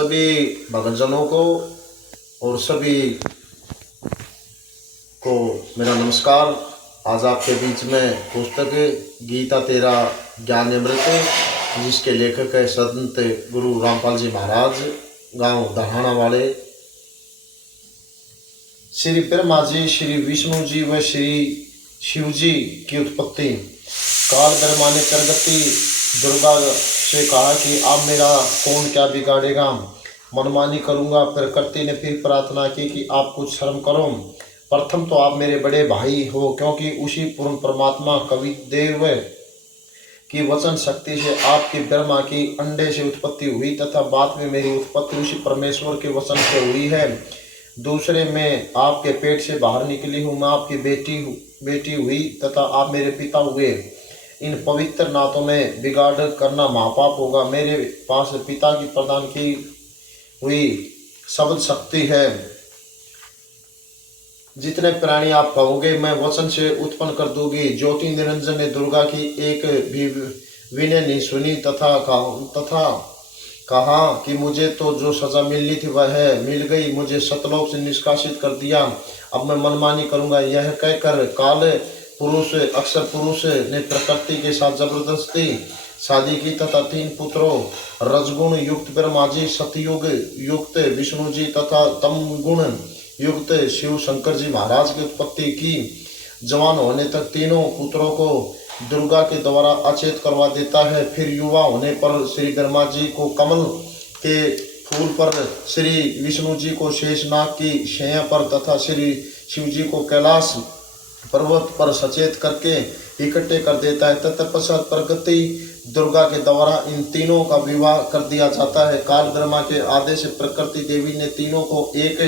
सभी भक्तजनों को और सभी को मेरा नमस्कार। आज आपके बीच में पुस्तक गीता तेरा ज्ञान अमृत, जिसके लेखक है संत गुरु रामपाल जी महाराज, गांव दहाना वाले। श्री ब्रह्मा जी, श्री विष्णु जी व श्री शिव जी की उत्पत्ति। काल ब्रह्मा ने प्रगति दुर्गा से कहा कि आप मेरा कौन क्या बिगाड़ेगा, मनमानी करूंगा। प्रकृति ने फिर प्रार्थना की कि आप कुछ शर्म करो, प्रथम तो आप मेरे बड़े भाई हो, क्योंकि उसी पूर्ण परमात्मा कवि देव की वचन शक्ति से आपकी ब्रह्मा की अंडे से उत्पत्ति हुई तथा बाद में मेरी उत्पत्ति उसी परमेश्वर के वचन से हुई है। दूसरे में आपके पेट से बाहर निकली हूँ, मैं आपकी बेटी हुई तथा आप मेरे पिता हुए। इन पवित्र नातों में बिगाड़ करना महापाप होगा। मेरे पास पिता की प्रदान की हुई शब्द शक्ति है। जितने प्राणी आप कहोगे मैं वचन से उत्पन्न कर दूंगी। ज्योति निरंजन ने दुर्गा की एक भी विनय नहीं सुनी तथा कहा कि मुझे तो जो सजा मिलनी थी वह मिल गई, मुझे सतलोक से निष्कासित कर दिया, अब मैं मनमानी करूंगा। यह कहकर काल पुरुष अक्षर पुरुष ने प्रकृति के साथ जबरदस्ती शादी की तथा 3 पुत्रों रजगुण युक्त ब्रह्मा जी, सतयुग युक्त विष्णु जी तथा तम गुण युक्त शिव शंकर जी महाराज की उत्पत्ति की। जवान होने तक तीनों पुत्रों को दुर्गा के द्वारा अचेत करवा देता है। फिर युवा होने पर श्री ब्रह्मा जी को कमल के फूल पर, श्री विष्णु जी को शेषनाग की शैया पर तथा श्री शिव जी को कैलाश पर्वत पर सचेत करके इकट्ठे कर देता है। तत्पश्चात प्रगति दुर्गा के द्वारा इन तीनों का विवाह कर दिया जाता है। काल ब्रह्मा के आदेश से प्रकृति देवी ने तीनों को एक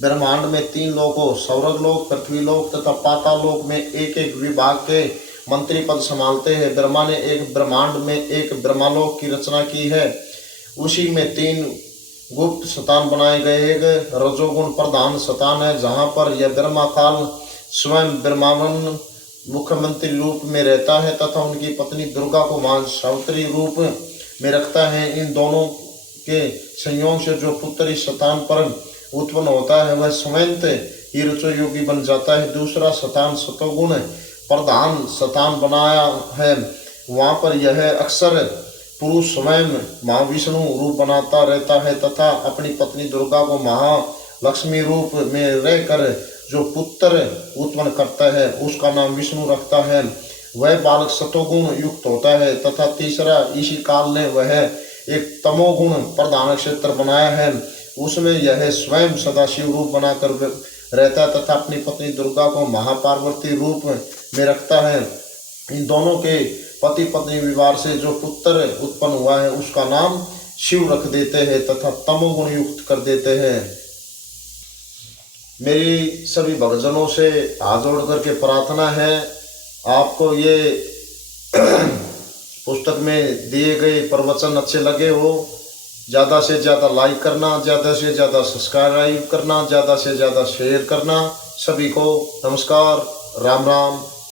ब्रह्मांड में 3 लोकों स्वर्ग लोक, पृथ्वी लोक तथा पाताल लोक में एक एक विभाग के मंत्री पद संभालते हैं। ब्रह्मा ने एक ब्रह्मांड में एक ब्रह्मालोक की रचना की है। उसी में 3 गुप्त स्थान बनाए गए। एक रजोगुण प्रधान स्थान है, जहाँ पर यह ब्रह्मा काल स्वयं ब्रह्मावन मुख्यमंत्री रूप में रहता है तथा उनकी पत्नी दुर्गा को वहाँ सावित्री रूप में रखता है। इन दोनों के संयोग से जो पुत्र इस स्थान पर उत्पन्न होता है वह स्वयं ही रजोयोगी बन जाता है। दूसरा स्थान सतोगुण प्रधान स्थान बनाया है, वहाँ पर यह अक्सर पुरुष स्वयं महाविष्णु रूप बनाता रहता है तथा अपनी पत्नी दुर्गा को महालक्ष्मी रूप में रहकर जो पुत्र उत्पन्न करता है उसका नाम विष्णु रखता है। वह बालक सतोगुण युक्त होता है तथा तीसरा इसी काल ने वह एक तमोगुण प्रधान क्षेत्र बनाया है, उसमें यह स्वयं सदाशिव रूप बनाकर रहता है तथा अपनी पत्नी दुर्गा को महापार्वती रूप में रखता है। इन दोनों के पति पत्नी विवाह से जो पुत्र उत्पन्न हुआ है उसका नाम शिव रख देते हैं तथा तमोगुण युक्त कर देते हैं। मेरी सभी भक्तजनों से हाथ जोड़ करके प्रार्थना है, आपको ये पुस्तक में दिए गए प्रवचन अच्छे लगे हो, ज़्यादा से ज़्यादा लाइक करना, ज़्यादा से ज़्यादा सब्सक्राइब करना, ज़्यादा से ज़्यादा शेयर करना। सभी को नमस्कार, राम राम।